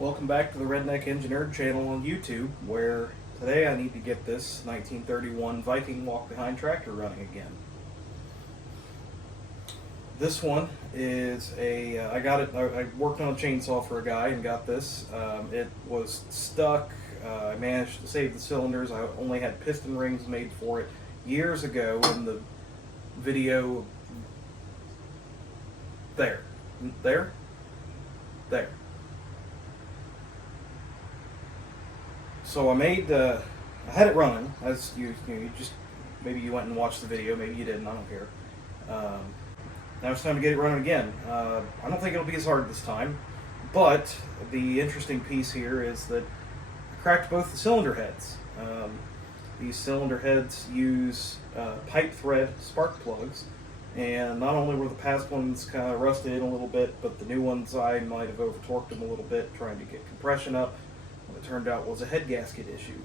Welcome back to the Redneck Engineer channel on YouTube, where today I need to get this 1931 Viking walk-behind tractor running again. This one is I got it, I worked on a chainsaw for a guy and got this. It was stuck. I managed to save the cylinders. I only had piston rings made for it years ago in the video. There. So I had it running, as you just, maybe you went and watched the video, maybe you didn't, I don't care. Now it's time to get it running again. I don't think it'll be as hard this time, but the interesting piece here is that I cracked both the cylinder heads. These cylinder heads use pipe thread spark plugs, and not only were the past ones kind of rusted in a little bit, but the new ones I might have over-torqued them a little bit trying to get compression up. What it turned out was a head gasket issue.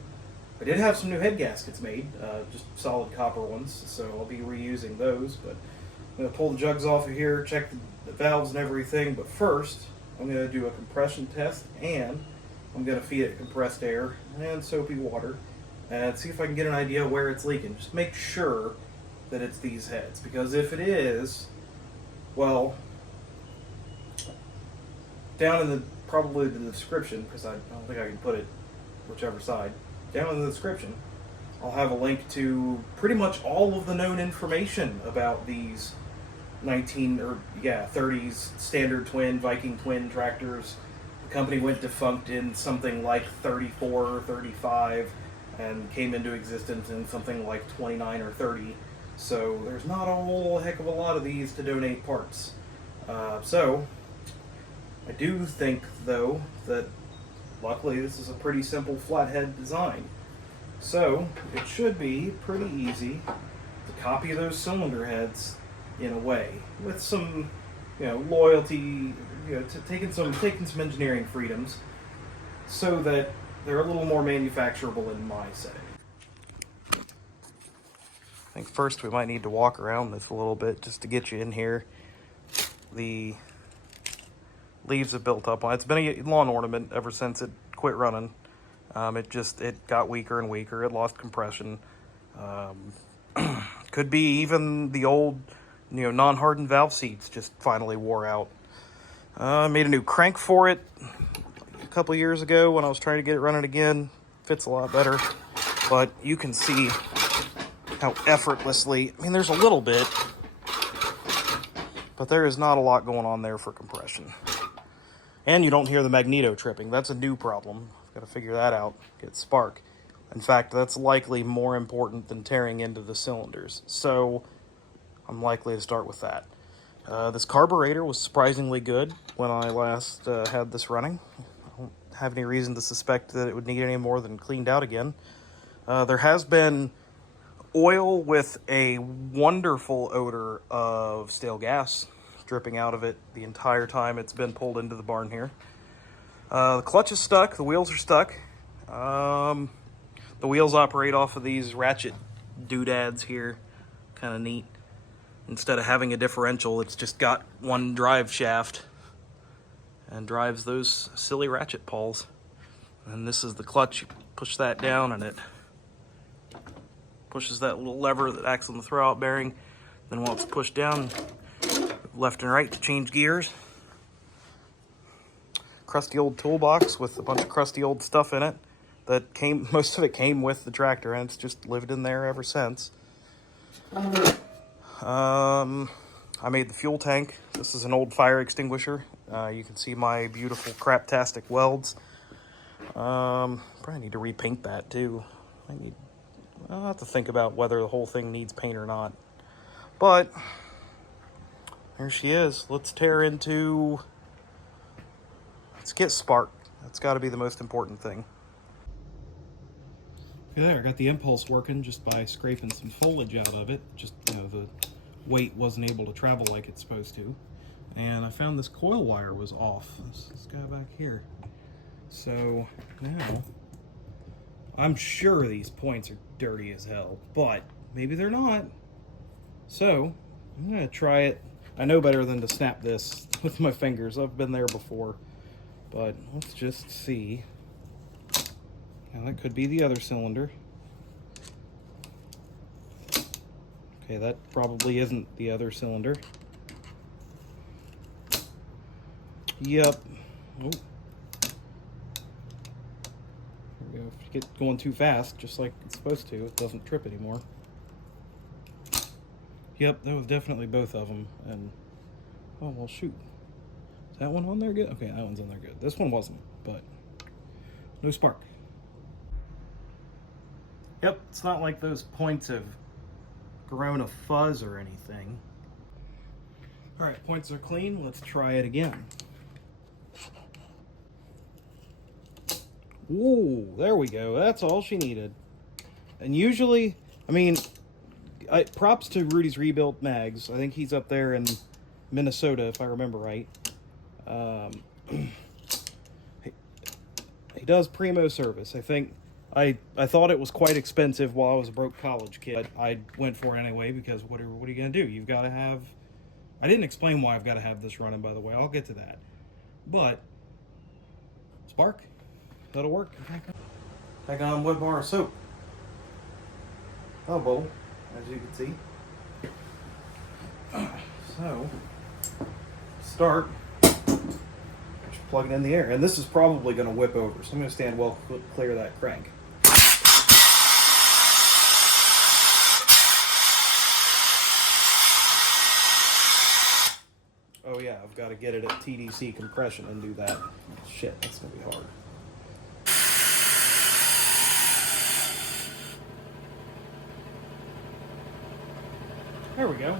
I did have some new head gaskets made, just solid copper ones, so I'll be reusing those. But I'm going to pull the jugs off of here, check the valves and everything, but first I'm going to do a compression test, and I'm going to feed it compressed air and soapy water and see if I can get an idea where it's leaking. Just make sure that it's these heads, because if it is, well, down in the probably the description, because I don't think I can put it whichever side, down in the description I'll have a link to pretty much all of the known information about these 30s standard twin Viking twin tractors. The company went defunct in something like 34 or 35 and came into existence in something like 29 or 30, so there's not a whole heck of a lot of these to donate parts. So I do think, though, that luckily this is a pretty simple flathead design. So it should be pretty easy to copy those cylinder heads in a way, with some, loyalty, taking some engineering freedoms, so that they're a little more manufacturable in my setting. I think first we might need to walk around this a little bit just to get you in here. The leaves have built up on it. It's been a lawn ornament ever since it quit running. It got weaker and weaker. It lost compression. Could be even the old, non-hardened valve seats just finally wore out. I made a new crank for it a couple years ago when I was trying to get it running again. Fits a lot better, but you can see how effortlessly, there's a little bit, but there is not a lot going on there for compression. And you don't hear the magneto tripping. That's a new problem. I've got to figure that out, get spark. In fact, that's likely more important than tearing into the cylinders. So I'm likely to start with that. This carburetor was surprisingly good when I last had this running. I don't have any reason to suspect that it would need any more than cleaned out again. There has been oil with a wonderful odor of stale gas dripping out of it the entire time it's been pulled into the barn here. The clutch is stuck, the wheels are stuck. The wheels operate off of these ratchet doodads here, kind of neat. Instead of having a differential, it's just got one drive shaft and drives those silly ratchet pawls. And this is the clutch. You push that down and it pushes that little lever that acts on the throwout bearing. Then while it's pushed down, left and right to change gears. Crusty old toolbox with a bunch of crusty old stuff in it that most of it came with the tractor, and it's just lived in there ever since. I made the fuel tank. This is an old fire extinguisher. You can see my beautiful craptastic welds. Probably need to repaint that too. I'll have to think about whether the whole thing needs paint or not. But there she is. Let's get spark. That's got to be the most important thing. Okay, there, I got the impulse working just by scraping some foliage out of it. Just, the weight wasn't able to travel like it's supposed to. And I found this coil wire was off. This guy back here. So now, I'm sure these points are dirty as hell, but maybe they're not. So I'm gonna try it. I know better than to snap this with my fingers. I've been there before. But let's just see. Now that could be the other cylinder. Okay, that probably isn't the other cylinder. Yep. Oh. There we go. If you get going too fast, just like it's supposed to, it doesn't trip anymore. Yep, that was definitely both of them. And oh well, shoot. Is that one on there good? Okay, that one's on there good. This one wasn't, but no spark. Yep, it's not like those points have grown a fuzz or anything. All right, points are clean. Let's try it again. Ooh, there we go. That's all she needed. And usually, I mean, props to Rudy's Rebuilt Mags. I think he's up there in Minnesota, if I remember right. He does primo service. I think I thought it was quite expensive while I was a broke college kid. I went for it anyway because what are you gonna do? You've got to have. I didn't explain why I've got to have this running, by the way. I'll get to that. But spark, that'll work. Back on wood bar of soap. Bowl, as you can see. So start. Just plug it in the air, and this is probably going to whip over. So I'm going to stand well clear of that crank. Oh yeah, I've got to get it at TDC compression and do that. Shit, that's going to be hard. There we go.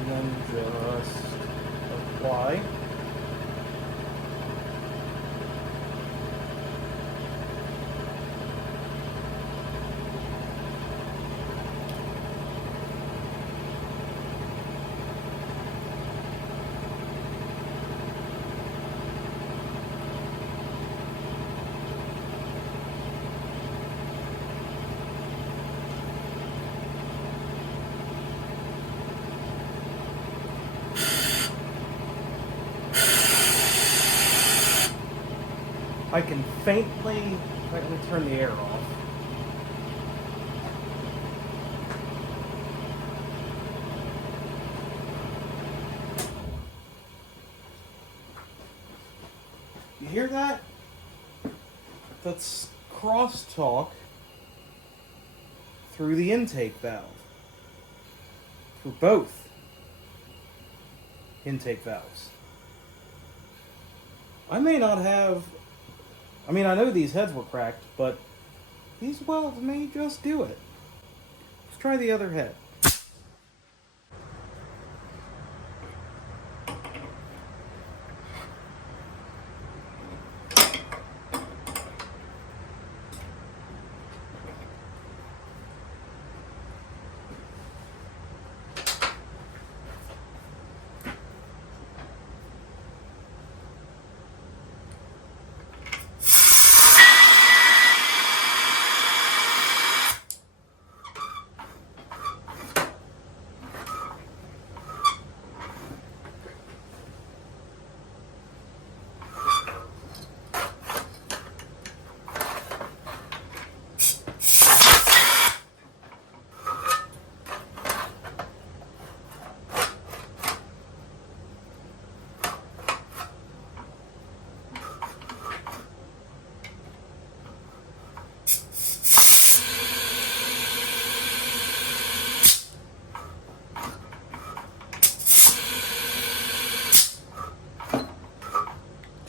And then just apply. I can faintly, let me turn the air off. You hear that? That's crosstalk through the intake valve for both intake valves. I may not have. I mean, I know these heads were cracked, but these welds may just do it. Let's try the other head.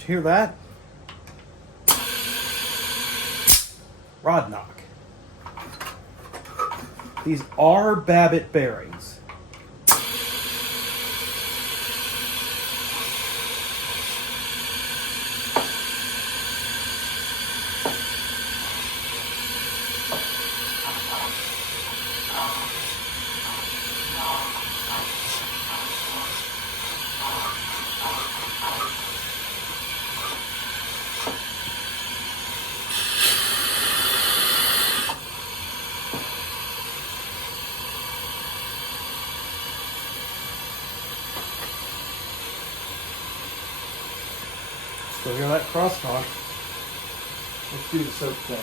Hear that? Rod knock. These are Babbitt bearings. So hear that crosstalk. Let's do the soap thing.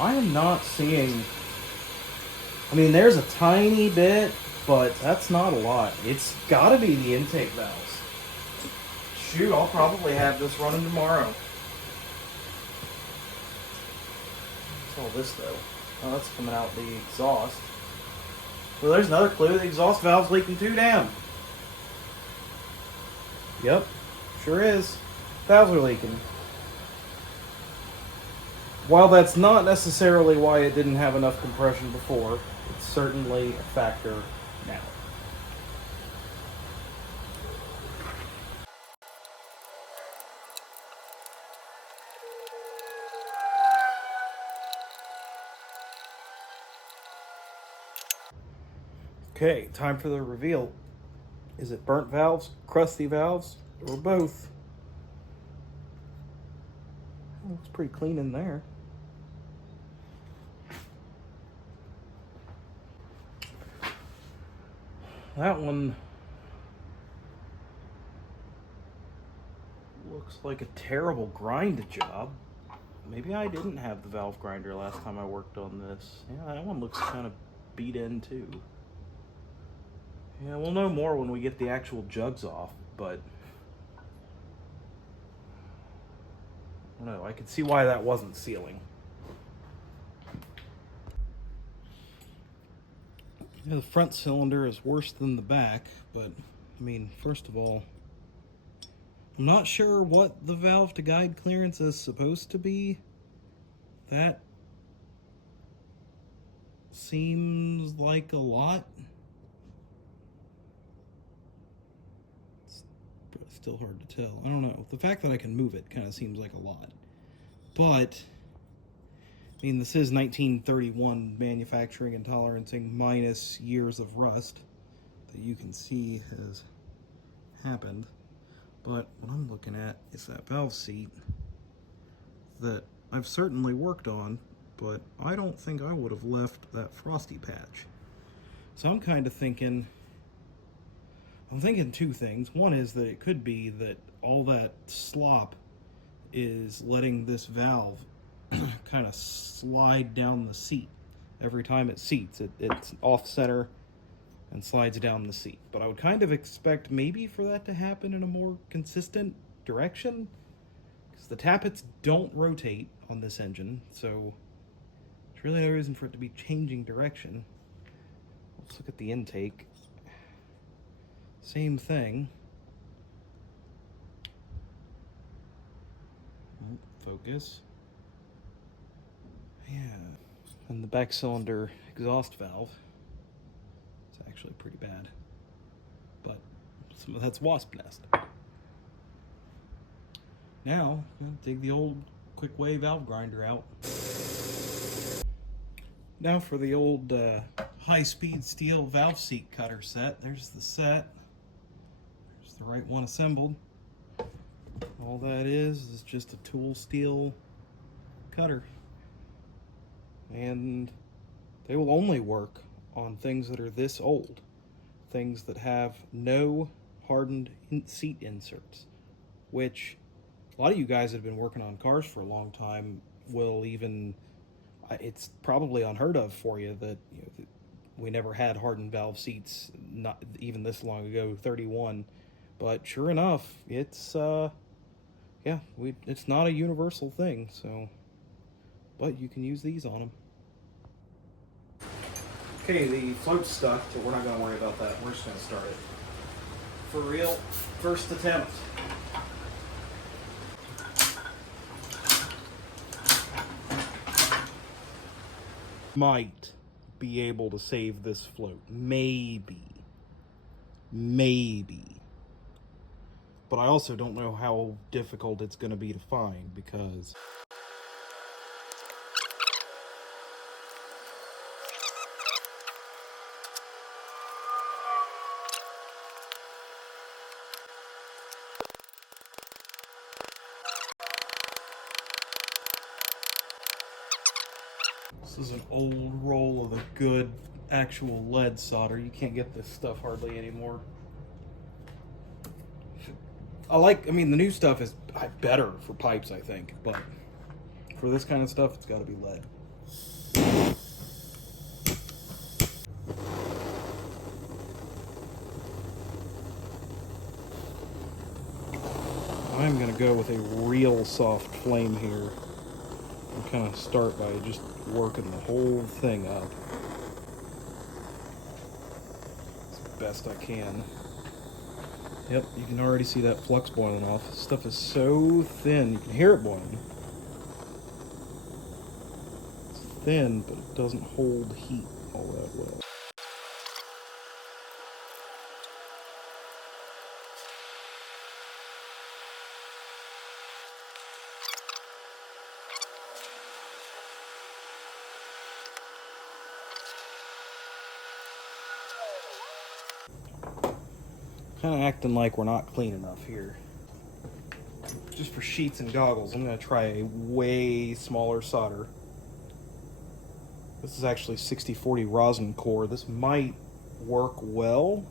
I am not seeing... I mean, there's a tiny bit, but that's not a lot. It's gotta be the intake valves. Shoot, I'll probably have this running tomorrow. What's all this, though? Oh, that's coming out the exhaust. Well, there's another clue. The exhaust valve's leaking too, damn. Yep, sure is. Valves are leaking. While that's not necessarily why it didn't have enough compression before, it's certainly a factor now. Okay, time for the reveal. Is it burnt valves, crusty valves, or both? Looks pretty clean in there. That one looks like a terrible grind job. Maybe I didn't have the valve grinder last time I worked on this. Yeah, that one looks kind of beat in too. Yeah, we'll know more when we get the actual jugs off, but I don't know, I could see why that wasn't sealing. Yeah, the front cylinder is worse than the back, but I mean, first of all, I'm not sure what the valve to guide clearance is supposed to be. That seems like a lot. It's still hard to tell. I don't know. The fact that I can move it kind of seems like a lot. But, I mean, this is 1931 manufacturing and tolerancing minus years of rust that you can see has happened. But what I'm looking at is that valve seat that I've certainly worked on, but I don't think I would have left that frosty patch. So I'm kind of thinking, two things. One is that it could be that all that slop is letting this valve kind of slide down the seat. Every time it seats, it's off center and slides down the seat. But I would kind of expect maybe for that to happen in a more consistent direction, because the tappets don't rotate on this engine, so there's really no reason for it to be changing direction. Let's look at the intake. Same thing. Focus. Yeah. And the back cylinder exhaust valve, it's actually pretty bad. But some of that's W.A.S.P. nest. Now, dig the old quick way valve grinder out. Now for the old high-speed steel valve seat cutter set. There's the set. There's the right one assembled. All that is just a tool steel cutter. And they will only work on things that are this old. Things that have no hardened seat inserts, which a lot of you guys that have been working on cars for a long time will even, it's probably unheard of for you that we never had hardened valve seats, not even this long ago, 31. But sure enough, it's it's not a universal thing. So, but you can use these on them. Okay, the float's stuck, so we're not going to worry about that. We're just going to start it. For real, first attempt. Might be able to save this float. Maybe. But I also don't know how difficult it's going to be to find, because This is an old roll of the good actual lead solder. You can't get this stuff hardly anymore. I mean, the new stuff is better for pipes, I think, but for this kind of stuff, it's got to be lead. I'm going to go with a real soft flame here and kind of start by just working the whole thing up as best I can. Yep, you can already see that flux boiling off. This stuff is so thin, you can hear it boiling. It's thin, but it doesn't hold heat all that well. Kind of acting like we're not clean enough here. Just for sheets and goggles, I'm going to try a way smaller solder. This is actually 6040 rosin core. This might work well.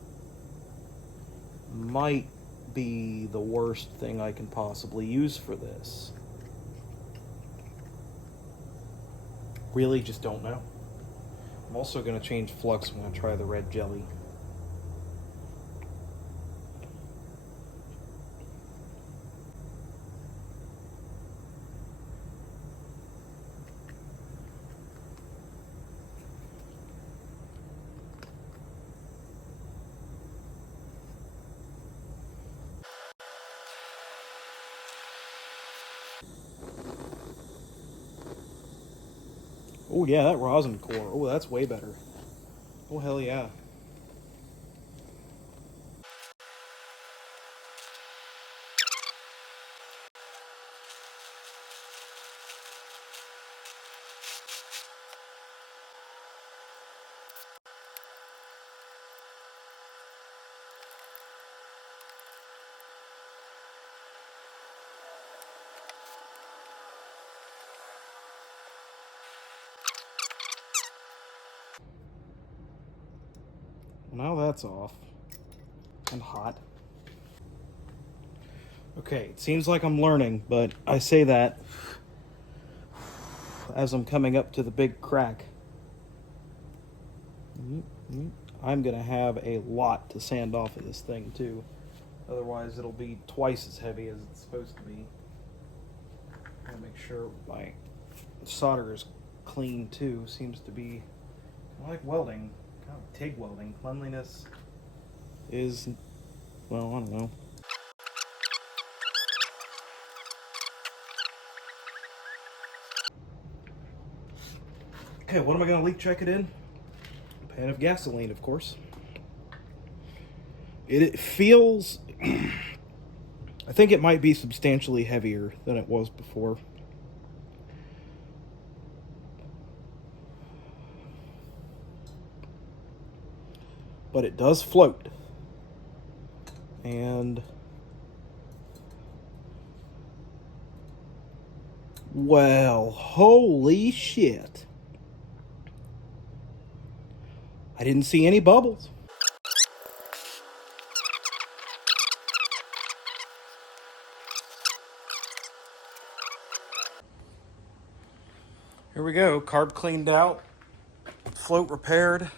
Might be the worst thing I can possibly use for this. Really just don't know. I'm also going to change flux when I try the red jelly. Oh yeah, that rosin core. Oh, that's way better. Oh hell yeah. Now that's off and hot. Okay, it seems like I'm learning, but I say that as I'm coming up to the big crack. I'm gonna have a lot to sand off of this thing too. Otherwise it'll be twice as heavy as it's supposed to be. I gotta make sure my solder is clean too. Seems to be kind of like welding, kind of TIG welding. Cleanliness is, well, I don't know. Okay, what am I gonna leak check it in? A pan of gasoline, of course. It feels, I think it might be substantially heavier than it was before. But it does float. And well, holy shit. I didn't see any bubbles. Here we go, carb cleaned out, float repaired.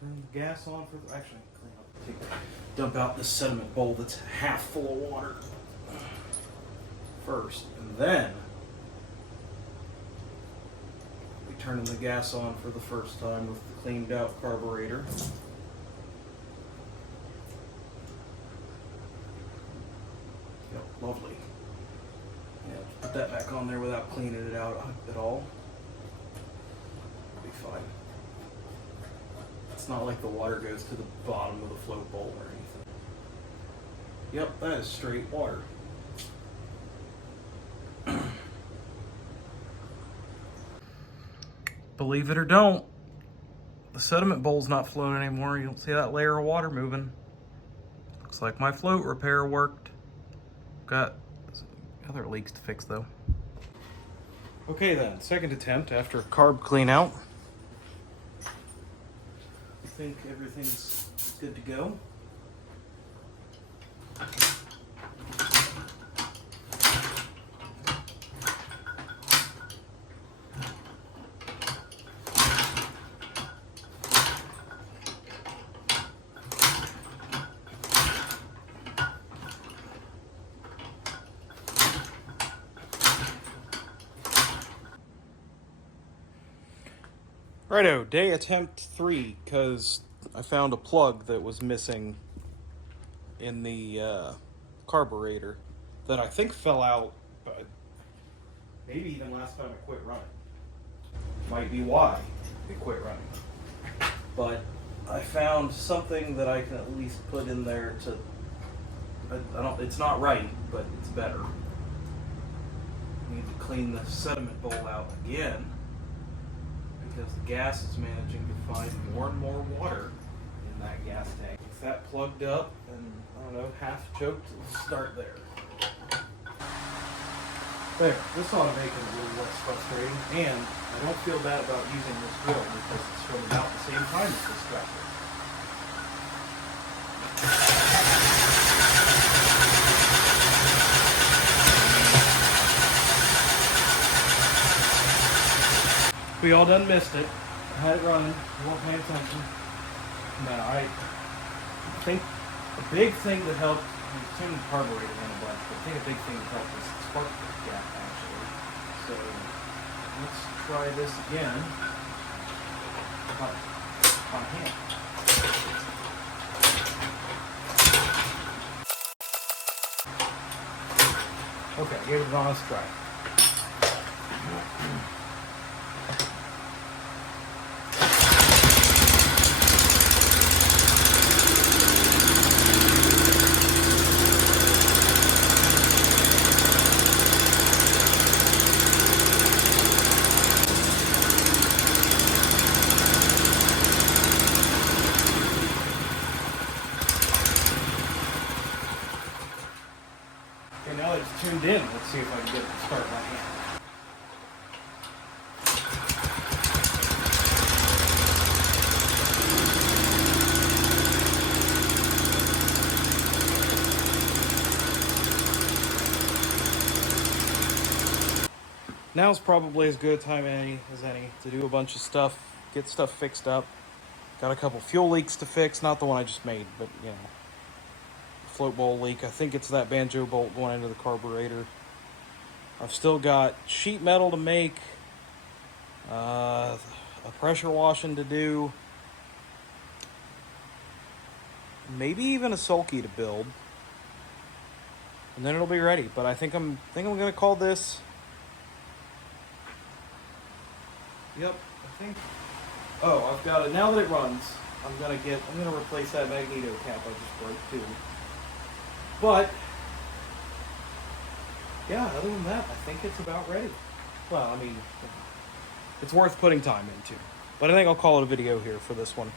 Turn the gas on for the, actually, clean up. Dump out this sediment bowl that's half full of water first, and then we turn the gas on for the first time with the cleaned out carburetor. Yep, lovely. Yeah, put that back on there without cleaning it out at all. It'll be fine. It's not like the water goes to the bottom of the float bowl or anything. Yep, that is straight water. Believe it or don't, the sediment bowl's not floating anymore. You don't see that layer of water moving. Looks like my float repair worked. Got other leaks to fix though. Okay then, second attempt after Carb Clean Out. I think everything's good to go. Righto, day attempt 3, because I found a plug that was missing in the carburetor that I think fell out, but maybe even last time I quit running. Might be why we quit running. But I found something that I can at least put in there to, I don't, it's not right, but it's better. I need to clean the sediment bowl out again, because the gas is managing to find more and more water in that gas tank. With that plugged up and, I don't know, half choked, let's start there. There, this ought to make it a little less frustrating, and I don't feel bad about using this drill because it's from about the same time as this tractor. We all done missed it. I had it running. You weren't paying attention. No, I think a big thing that helped, we've tuned the carburetor in a bunch, but I think a big thing that helped was the spark plug gap, actually. So let's try this again on hand. Okay, give it an honest try. Okay, now that it's tuned in, let's see if I can get it to start by hand. Now's probably as good a time as any to do a bunch of stuff, get stuff fixed up. Got a couple fuel leaks to fix, not the one I just made, but you know, float bowl leak. I think it's that banjo bolt going into the carburetor. I've still got sheet metal to make, a pressure washing to do, maybe even a sulky to build, and then it'll be ready. But I think I'm gonna call this. Yep, I think. Oh, I've got it now that it runs. I'm gonna replace that magneto cap I just broke too. But yeah, other than that, I think it's about ready. Well, I mean, it's worth putting time into. But I think I'll call it a video here for this one.